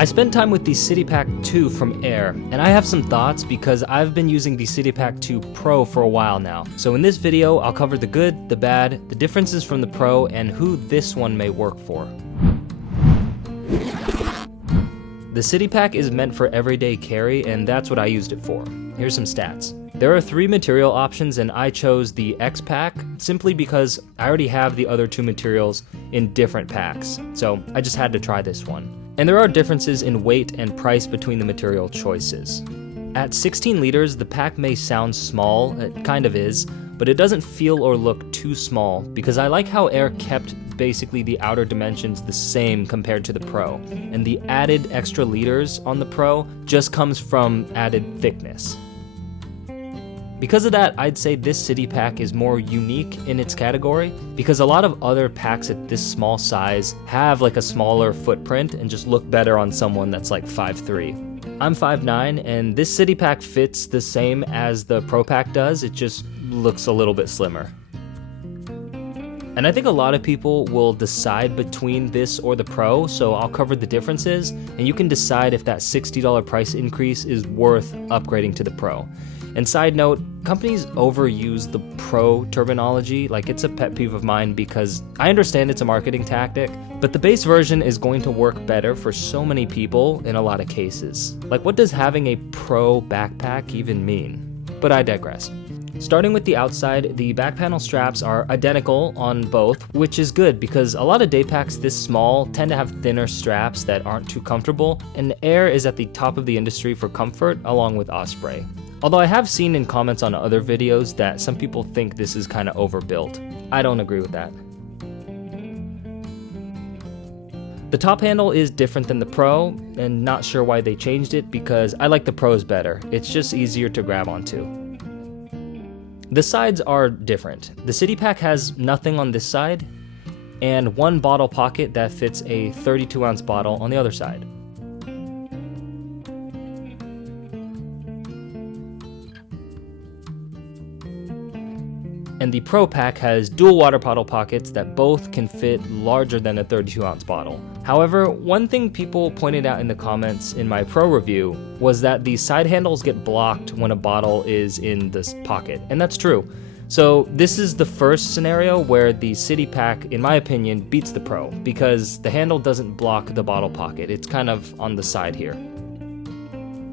I spent time with the CityPack 2 from Air, and I have some thoughts because I've been using the CityPack 2 Pro for a while now. So in this video, I'll cover the good, the bad, the differences from the Pro, and who this one may work for. The CityPack is meant for everyday carry, and that's what I used it for. Here's some stats. There are 3 material options, and I chose the X pack simply because I already have the other 2 materials in different packs, so I just had to try this one. And there are differences in weight and price between the material choices. At 16 liters, the pack may sound small, it kind of is, but it doesn't feel or look too small because I like how Air kept basically the outer dimensions the same compared to the Pro, and the added extra liters on the Pro just comes from added thickness. Because of that, I'd say this CityPack is more unique in its category because a lot of other packs at this small size have like a smaller footprint and just look better on someone that's like 5'3". I'm 5'9", and this CityPack fits the same as the Pro Pack does, it just looks a little bit slimmer. And I think a lot of people will decide between this or the Pro, so I'll cover the differences, and you can decide if that $60 price increase is worth upgrading to the Pro. And side note, companies overuse the Pro terminology, like it's a pet peeve of mine because I understand it's a marketing tactic, but the base version is going to work better for so many people in a lot of cases. Like, what does having a Pro backpack even mean? But I digress. Starting with the outside, the back panel straps are identical on both, which is good because a lot of day packs this small tend to have thinner straps that aren't too comfortable, and Air is at the top of the industry for comfort along with Osprey. Although I have seen in comments on other videos that some people think this is kind of overbuilt. I don't agree with that. The top handle is different than the Pro, and not sure why they changed it because I like the Pros better. It's just easier to grab onto. The sides are different. The CityPack has nothing on this side, and one bottle pocket that fits a 32-ounce bottle on the other side. And the Pro Pack has dual water bottle pockets that both can fit larger than a 32-ounce bottle. However, one thing people pointed out in the comments in my Pro review was that the side handles get blocked when a bottle is in this pocket, and that's true. So this is the first scenario where the CityPack, in my opinion, beats the Pro because the handle doesn't block the bottle pocket. It's kind of on the side here.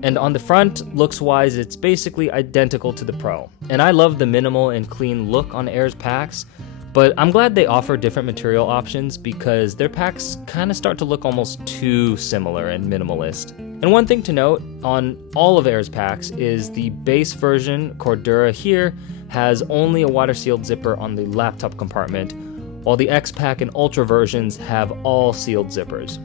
And on the front, looks-wise, it's basically identical to the Pro. And I love the minimal and clean look on Air's packs, but I'm glad they offer different material options because their packs kind of start to look almost too similar and minimalist. And one thing to note on all of Air's packs is the base version, Cordura here, has only a water-sealed zipper on the laptop compartment, while the X Pack and Ultra versions have all sealed zippers.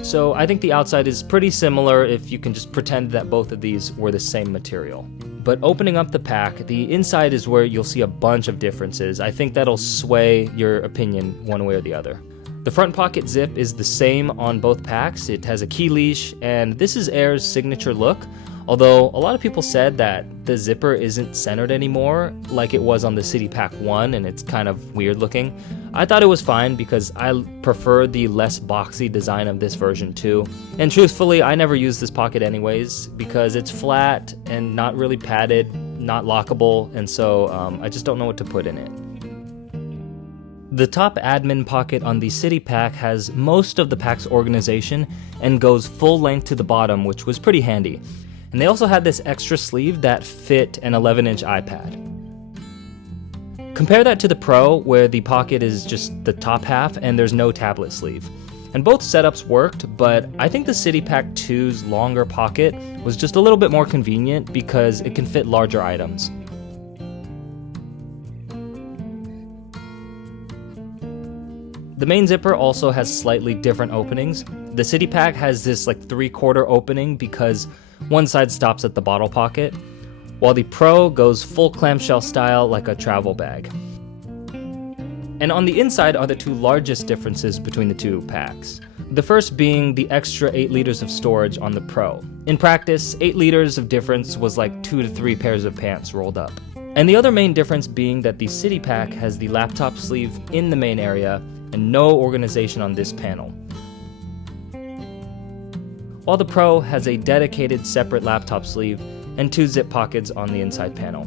So I think the outside is pretty similar if you can just pretend that both of these were the same material. But opening up the pack, the inside is where you'll see a bunch of differences. I think that'll sway your opinion one way or the other. The front pocket zip is the same on both packs. It has a key leash, and this is Air's signature look, although a lot of people said that the zipper isn't centered anymore like it was on the CityPack 1 and it's kind of weird looking. I thought it was fine because I prefer the less boxy design of this version too. And truthfully, I never use this pocket anyways because it's flat and not really padded, not lockable, and so I just don't know what to put in it. The top admin pocket on the CityPack has most of the pack's organization and goes full length to the bottom, which was pretty handy. And they also had this extra sleeve that fit an 11-inch iPad. Compare that to the Pro, where the pocket is just the top half and there's no tablet sleeve. And both setups worked, but I think the CityPack 2's longer pocket was just a little bit more convenient because it can fit larger items. The main zipper also has slightly different openings. The CityPack has this like 3/4 opening because one side stops at the bottle pocket, while the Pro goes full clamshell style like a travel bag. And on the inside are the 2 largest differences between the 2 packs. The first being the extra 8 liters of storage on the Pro. In practice, 8 liters of difference was like 2 to 3 pairs of pants rolled up. And the other main difference being that the CityPack has the laptop sleeve in the main area and no organization on this panel. while the Pro has a dedicated separate laptop sleeve and 2 zip pockets on the inside panel.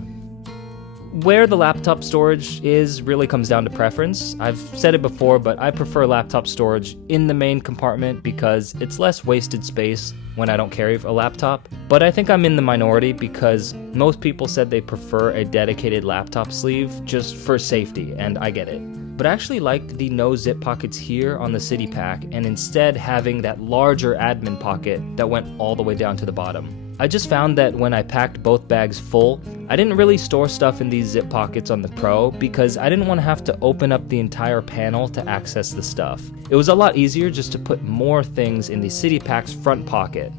Where the laptop storage is really comes down to preference. I've said it before, but I prefer laptop storage in the main compartment because it's less wasted space when I don't carry a laptop. But I think I'm in the minority because most people said they prefer a dedicated laptop sleeve just for safety, and I get it. But I actually liked the no zip pockets here on the City Pack, and instead having that larger admin pocket that went all the way down to the bottom. I just found that when I packed both bags full, I didn't really store stuff in these zip pockets on the Pro because I didn't want to have to open up the entire panel to access the stuff. It was a lot easier just to put more things in the City Pack's front pocket.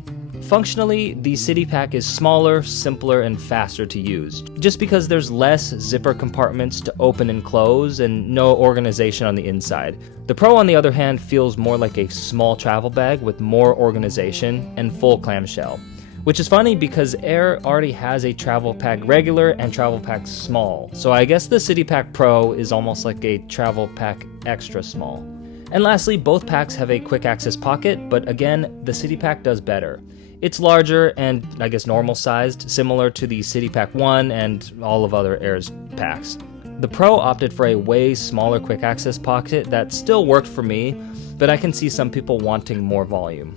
Functionally, the City Pack is smaller, simpler, and faster to use, just because there's less zipper compartments to open and close and no organization on the inside. The Pro, on the other hand, feels more like a small travel bag with more organization and full clamshell. Which is funny because Air already has a Travel Pack Regular and Travel Pack Small, so I guess the City Pack Pro is almost like a Travel Pack Extra Small. And lastly, both packs have a quick access pocket, but again, the City Pack does better. It's larger and, I guess, normal sized, similar to the City Pack 1 and all of other Air's packs. The Pro opted for a way smaller quick access pocket that still worked for me, but I can see some people wanting more volume.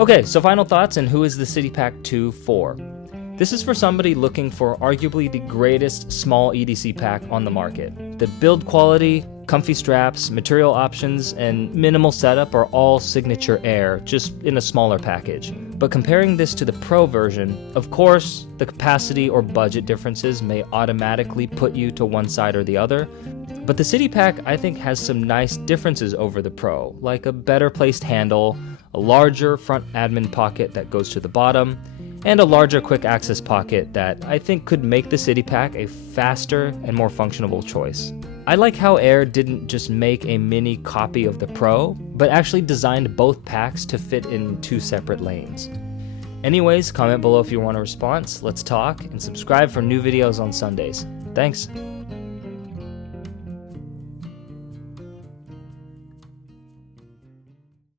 Okay, so final thoughts, and who is the City Pack 2 for? This is for somebody looking for arguably the greatest small EDC pack on the market. The build quality, comfy straps, material options, and minimal setup are all signature Air, just in a smaller package. But comparing this to the Pro version, of course, the capacity or budget differences may automatically put you to one side or the other. But the City Pack, I think, has some nice differences over the Pro, like a better placed handle, a larger front admin pocket that goes to the bottom, and a larger quick access pocket that I think could make the City Pack a faster and more functional choice. I like how Air didn't just make a mini copy of the Pro, but actually designed both packs to fit in 2 separate lanes. Anyways, comment below if you want a response, let's talk, and subscribe for new videos on Sundays. Thanks!